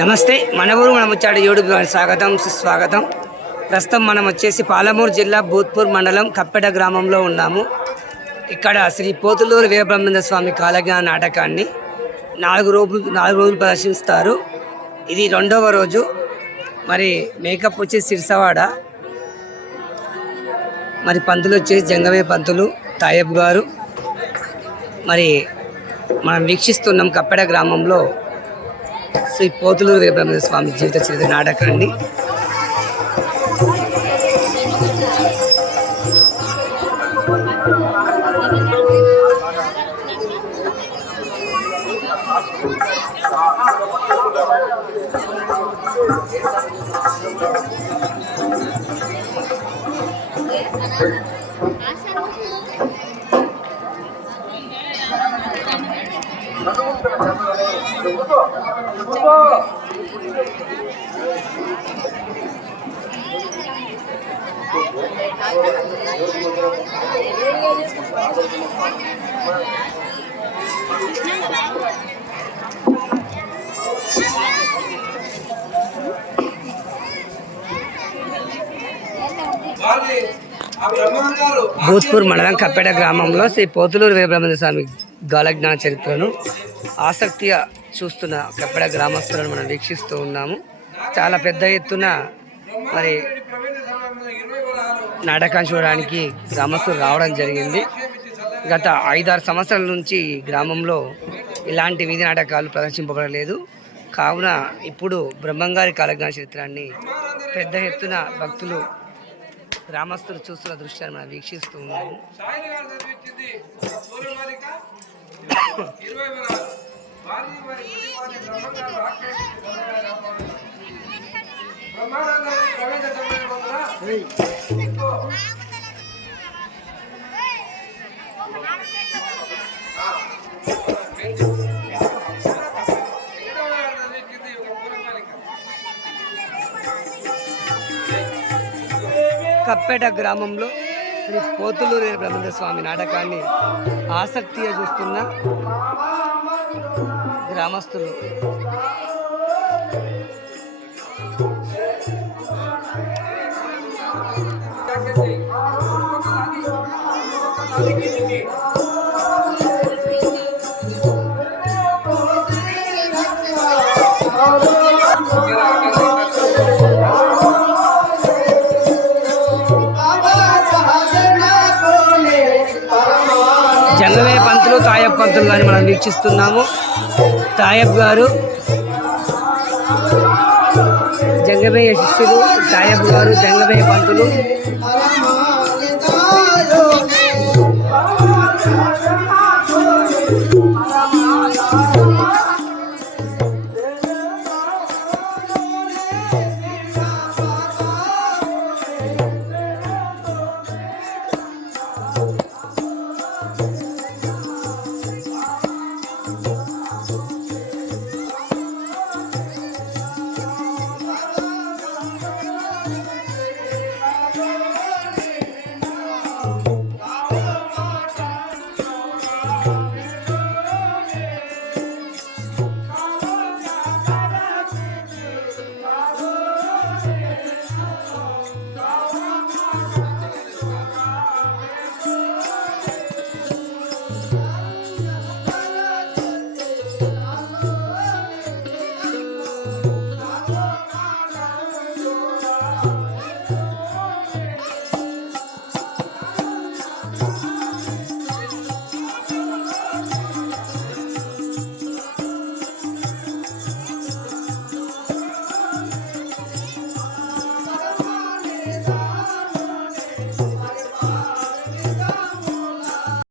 నమస్తే, మన ఊరు మనం వచ్చాడు యూట్యూబ్ స్వాగతం సుస్వాగతం. ప్రస్తుతం మనం వచ్చేసి పాలమూరు జిల్లా భూత్పూర్ మండలం కప్పెట గ్రామంలో ఉన్నాము. ఇక్కడ శ్రీ పోతులూరు వీరబ్రహ్మేంద్ర స్వామి కాలజ్ఞాన నాటకాన్ని 4 రోజులు ప్రదర్శిస్తారు. ఇది 2వ రోజు. మరి మేకప్ వచ్చేసి సిరిసవాడ, మరి పంతులు వచ్చేసి జంగమే పంతులు తాయబ్ గారు. మరి మనం వీక్షిస్తున్నాం కప్పెట గ్రామంలో శ్రీ పోతులూరు వీరబ్రహ్మేంద్ర స్వామి జీవిత చరిత్ర నాటకాన్ని. భూత్పూర్ మండలం కప్పెట గ్రామంలో శ్రీ పోతులూరు వీరబ్రహ్మేంద్ర స్వామి కాలజ్ఞాన చరిత్రను ఆసక్తిగా చూస్తున్న కప్పెట గ్రామస్తులను మనం వీక్షిస్తూ ఉన్నాము. చాలా పెద్ద ఎత్తున మరి నాటకాన్ని చూడడానికి గ్రామస్తులు రావడం జరిగింది. గత 5-6 సంవత్సరాల నుంచి గ్రామంలో ఇలాంటి వీధి నాటకాలు ప్రదర్శింపబడలేదు. కావున ఇప్పుడు బ్రహ్మంగారి కాలజ్ఞాన చరిత్రాన్ని పెద్ద ఎత్తున భక్తులు గ్రామస్తులు చూస్తున్న దృశ్యాన్ని మనం వీక్షిస్తూ ఉన్నాము. కప్పెట గ్రామంలో శ్రీ పోతులూరు వీరబ్రహ్మేంద్ర స్వామి నాటకాన్ని ఆసక్తిగా చూస్తున్న గ్రామస్తులు జంగమే పంతులు తాయబ్ పంతులు గారిని మనం వీక్షిస్తున్నాము. తాయబ్ గారు జంగమయ్య శిష్యులు, తాయబ్ గారు జంగమయ్య పంతులు.